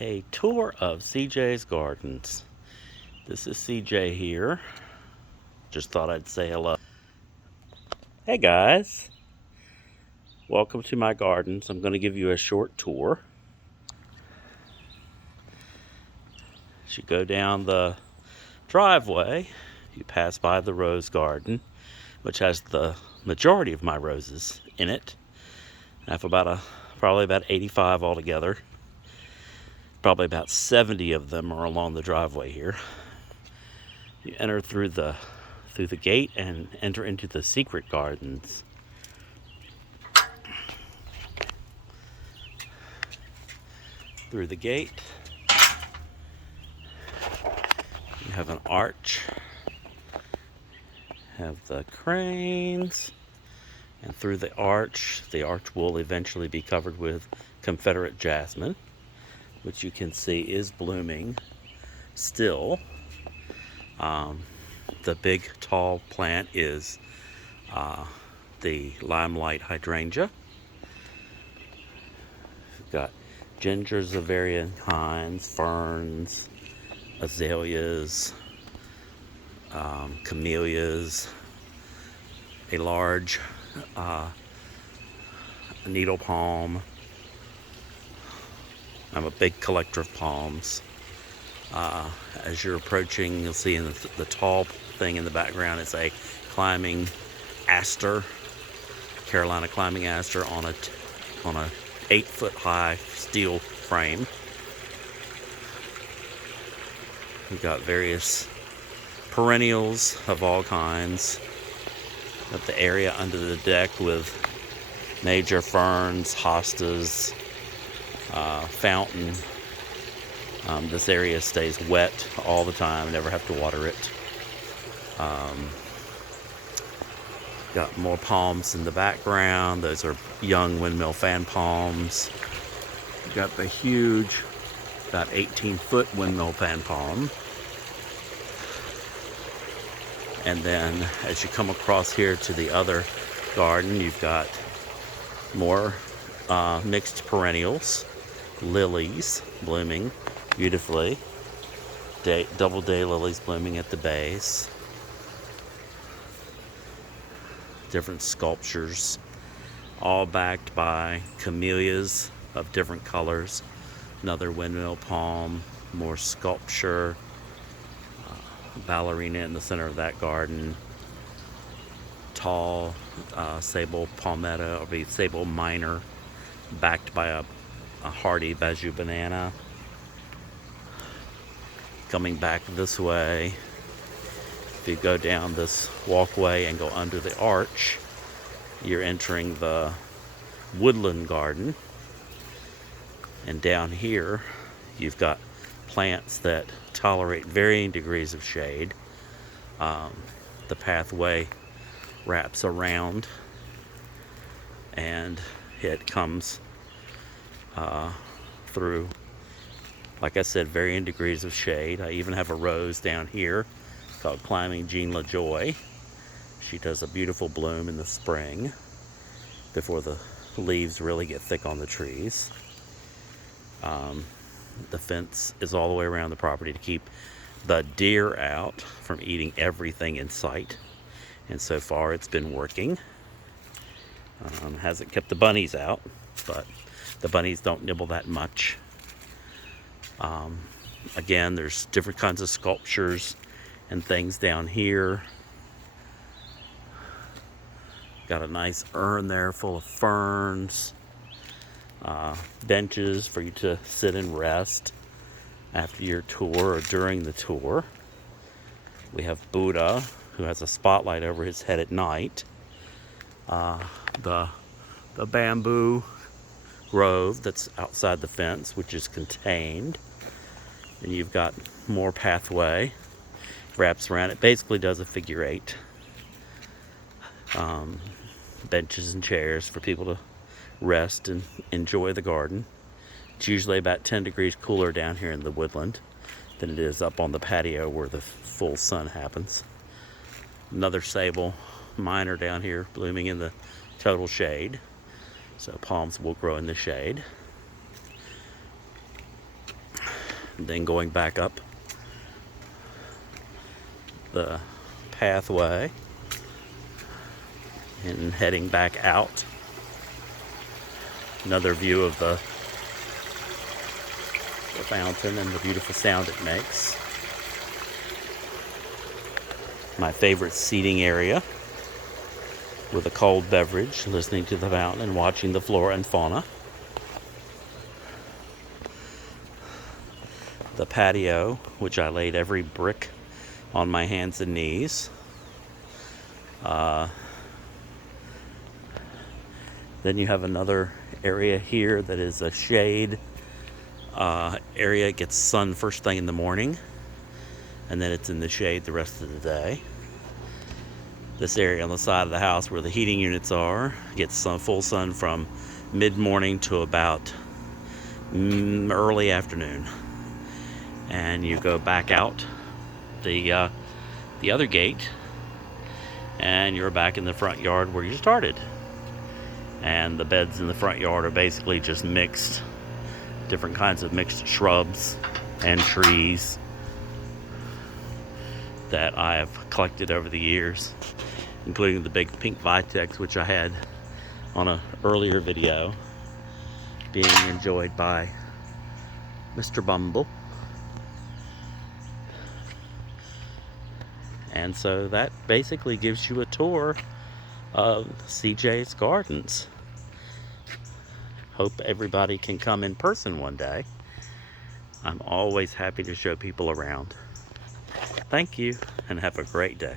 A tour of CJ's Gardens. This is CJ here. Just thought I'd say hello. Hey guys, welcome to my gardens. I'm going to give you a short tour. As you go down the driveway, you pass by the rose garden, which has the majority of my roses in it. I have probably about 85 altogether. Probably about 70 of them are along the driveway here. You enter through the gate and enter into the secret gardens. Through the gate, you have an arch, have the cranes, and through the arch will eventually be covered with Confederate jasmine, which you can see is blooming still. The big tall plant is the limelight hydrangea. We've got gingers of varying kinds, ferns, azaleas, camellias, a large needle palm. I'm a big collector of palms. As you're approaching, you'll see in the tall thing in the background, it's a climbing aster, Carolina climbing aster on a 8-foot high steel frame. We've got various perennials of all kinds. Got the area under the deck with major ferns, hostas, fountain. This area stays wet all the time, never have to water it. Got more palms in the background. Those are young windmill fan palms. Got the huge, about 18-foot windmill fan palm. And then as you come across here to the other garden, you've got more mixed perennials, lilies blooming beautifully, double day lilies blooming at the base, different sculptures, all backed by camellias of different colors, another windmill palm, more sculpture, ballerina in the center of that garden, tall sable palmetto, or sable minor, backed by a hardy baju banana. Coming back this way, if you go down this walkway and go under the arch, you're entering the woodland garden. And down here, you've got plants that tolerate varying degrees of shade. The pathway wraps around and it comes through, like I said, varying degrees of shade. I even have a rose down here called Climbing Jean LaJoy. She does a beautiful bloom in the spring before the leaves really get thick on the trees. The fence is all the way around the property to keep the deer out from eating everything in sight. And so far it's been working. Hasn't kept the bunnies out, but the bunnies don't nibble that much. Again, there's different kinds of sculptures and things down here. Got a nice urn there full of ferns. Benches for you to sit and rest after your tour or during the tour. We have Buddha, who has a spotlight over his head at night. The bamboo grove that's outside the fence, which is contained. And you've got more pathway wraps around. It basically does a figure 8. Benches and chairs for people to rest and enjoy the garden. It's usually about 10 degrees cooler down here in the woodland than it is up on the patio where the full sun happens. Another sable minor down here blooming in the total shade. So palms will grow in the shade. And then going back up the pathway and heading back out. Another view of the fountain and the beautiful sound it makes. My favorite seating area with a cold beverage, listening to the fountain and watching the flora and fauna. The patio, which I laid every brick on my hands and knees. Then you have another area here that is a shade area. It gets sun first thing in the morning, and then it's in the shade the rest of the day. This area on the side of the house where the heating units are gets full sun from mid-morning to about early afternoon. And you go back out the other gate, and you're back in the front yard where you started. And the beds in the front yard are basically just mixed, different kinds of mixed shrubs and trees that I have collected over the years, including the big pink vitex, which I had on an earlier video, being enjoyed by Mr. Bumble. And so that basically gives you a tour of CJ's Gardens. Hope everybody can come in person one day. I'm always happy to show people around. Thank you, and have a great day.